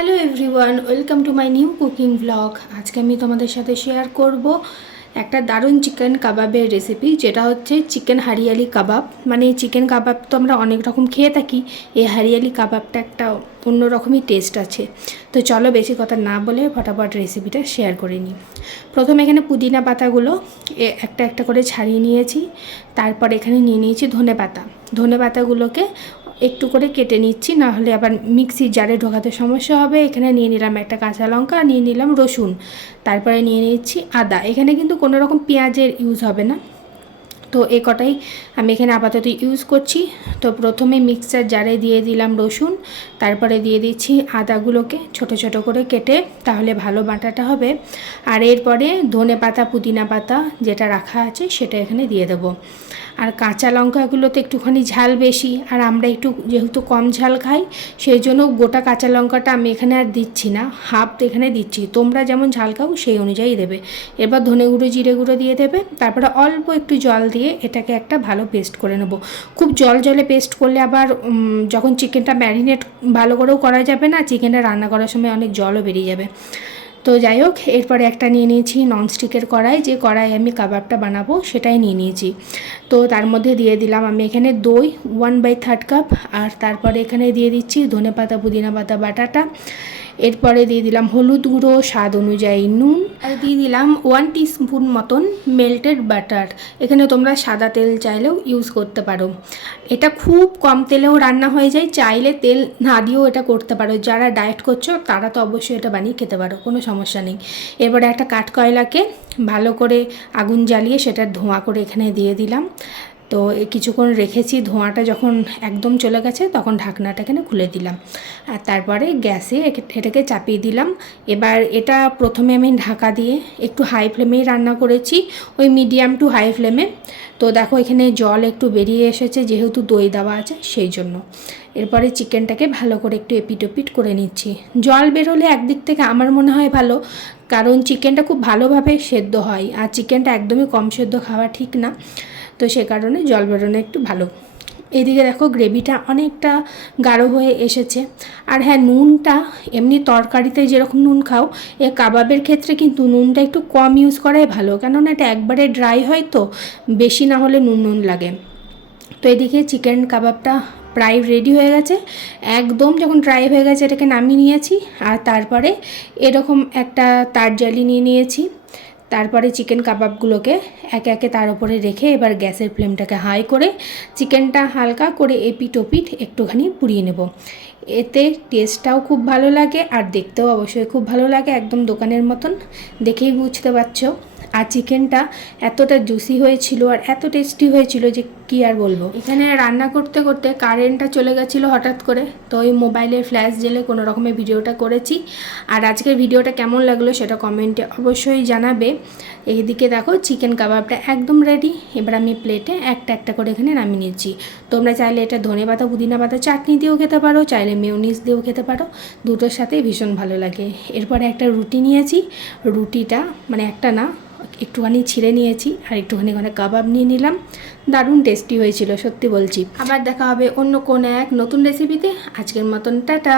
Hello everyone, welcome to my new cooking blog. আজকে আমি তোমাদের সাথে শেয়ার করব একটা দারুণ চিকেন কাবাবের রেসিপি, যেটা হচ্ছে চিকেন হারিয়ালি কাবাব। মানে চিকেন কাবাব তো আমরা অনেক রকম খেয়ে থাকি, এই হারিয়ালি কাবাবটা একটা অন্যরকমই টেস্ট আছে। তো চলো বেশি কথা না বলে ফটাফট রেসিপিটা শেয়ার করে নিই। প্রথমে এখানে পুদিনা পাতাগুলো একটা একটা করে ছাড়িয়ে নিয়েছি। তারপর এখানে নিয়ে নিয়েছি ধনে পাতাগুলোকে একটু করে কেটে নিচ্ছি, না হলে আবার মিক্সির জারে ঢোকাতে সমস্যা হবে। এখানে নিয়ে নিলাম একটা কাঁচা লঙ্কা, নিয়ে নিলাম রসুন, তারপরে নিয়ে নিচ্ছি আদা। এখানে কিন্তু কোনো রকম পেঁয়াজের ইউজ হবে না, তো এ কটাই আমি এখানে আপাতত ইউজ করছি। তো প্রথমে মিক্সার জারে দিয়ে দিলাম রসুন, তারপরে দিয়ে দিচ্ছি আদাগুলোকে ছোট ছোট করে কেটে, তাহলে ভালো বাটাটা হবে। আর এরপরে ধনে পাতা পুদিনা পাতা যেটা রাখা আছে সেটা এখানে দিয়ে দেবো। আর কাঁচা লঙ্কাগুলোতে একটুখানি ঝাল বেশি, আর আমরা একটু যেহেতু কম ঝাল খাই, সেই জন্য গোটা কাঁচা লঙ্কাটা আমি এখানে আর দিচ্ছি না, হাফ এখানে দিচ্ছি। তোমরা যেমন ঝাল খাও সেই অনুযায়ী দেবে। এবার ধনে গুঁড়ো জিরে গুঁড়ো দিয়ে দেবে, তারপরে অল্প একটু জল দিয়ে এটাকে একটা ভালো পেস্ট করে নেব। খুব জলে পেস্ট করলে আবার যখন চিকেনটা ম্যারিনেট ভালো করেও করা যাবে না, চিকেনটা রান্না করার সময় অনেক জলও বেরিয়ে যাবে। তো যাই হোক, এরপরে একটা নিয়ে নিয়েছি ননস্টিকের কড়াই, যে কড়াই আমি কাবাবটা বানাবো সেটাই নিয়ে নিয়েছি। তো তার মধ্যে দিয়ে দিলাম আমি এখানে দই 1/3 কাপ, আর তারপরে এখানে দিয়ে দিচ্ছি ধনে পাতা পুদিনা পাতা বাটাটা। এরপরে দিয়ে দিলাম হলুদ গুঁড়ো, স্বাদ অনুযায়ী নুন, আর দিয়ে দিলাম 1 টিস্পুন মতন মেল্টেড বাটার। এখানে তোমরা সাদা তেল চাইলেও ইউজ করতে পারো। এটা খুব কম তেলেও রান্না হয়ে যায়, চাইলে তেল না দিয়েও এটা করতে পারো। যারা ডায়েট করছো তারা তো অবশ্যই এটা বানিয়ে খেতে পারো, কোনো সমস্যা নেই। এরপরে একটা কাঠকয়লাকে ভালো করে আগুন জ্বালিয়ে সেটা ধোঁয়া করে এখানে দিয়ে দিলাম। তো কিছুক্ষণ রেখেছি, ধোঁয়াটা যখন একদম চলে গেছে তখন ঢাকনাটা এখানে খুলে দিলাম, আর তারপরে গ্যাসে এটাকে চাপিয়ে দিলাম। এবার এটা প্রথমে আমি ঢাকা দিয়ে একটু হাই ফ্লেমেই রান্না করেছি, ওই মিডিয়াম টু হাই ফ্লেমে। তো দেখো এখানে জল একটু বেরিয়ে এসেছে, যেহেতু দই দেওয়া আছে সেই জন্য। এরপরে চিকেনটাকে ভালো করে একটু এপিট ওপিট করে নিচ্ছি। জল বেরোলে একদিক থেকে আমার মনে হয় ভালো, কারণ চিকেনটা খুব ভালোভাবে সেদ্ধ হয়, আর চিকেনটা একদমই কম সেদ্ধ খাওয়া ঠিক না। তো সে কারণে জল বেরোনো একটু ভালো। এদিকে দেখো গ্রেভিটা অনেকটা গাঢ় হয়ে এসেছে। আর হ্যাঁ, নুনটা এমনি তরকারিতে যেরকম নুন খাও, এ কাবাবের ক্ষেত্রে কিন্তু নুনটা একটু কম ইউজ করাই ভালো, কেননা এটা একবারে ড্রাই হয়, তো বেশি না হলে নুন নুন লাগে। তো এদিকে চিকেন কাবাবটা প্রায় রেডি হয়ে গেছে, একদম যখন ড্রাই হয়ে গেছে এটাকে নামিয়ে নিয়েছি। আর তারপরে এরকম একটা তার জালি নিয়ে নিয়েছি। তারপরে চিকেন কাবাবগুলোকে একে একে তার উপরে রেখে এবার গ্যাসের ফ্লেমটাকে হাই করে চিকেনটা হালকা করে এপিট ওপিট একটুখানি পুড়িয়ে নেব। এতে টেস্টটাও খুব ভালো লাগে, আর দেখতেও অবশ্যই খুব ভালো লাগে, একদম দোকানের মতন, দেখেই বুঝতে পারছো। আর চিকেনটা এতটা জুসি হয়েছিল আর এত টেস্টি হয়েছিল যে কি আর বলবো। এখানে রান্না করতে করতে কারেন্টটা চলে গেছিলো হঠাৎ করে, তো ওই মোবাইলের ফ্ল্যাশ জেলে কোনো রকমের ভিডিওটা করেছি। আর আজকের ভিডিওটা কেমন লাগলো সেটা কমেন্টে অবশ্যই জানাবে। এইদিকে দেখো চিকেন কাবাবটা একদম রেডি। এবার আমি প্লেটে একটা একটা করে এখানে নামিয়ে নিচ্ছি। তোমরা চাইলে এটা ধনে পাতা পুদিনা পাতা চাটনি দিয়েও খেতে পারো, চাইলে মেয়োনিজ দিয়েও খেতে পারো, দুটোর সাথেই ভীষণ ভালো লাগে। এরপরে একটা রুটি নিয়েছি, রুটিটা মানে একটা না, একটুখানি ছিঁড়ে নিয়েছি, আর একটুখানি ওখানে কাবাব নিয়ে নিলাম। দারুণ টেস্টি হয়েছিল সত্যি বলছি। আবার দেখা হবে অন্য কোনো এক নতুন রেসিপিতে। আজকের মতন টাটা।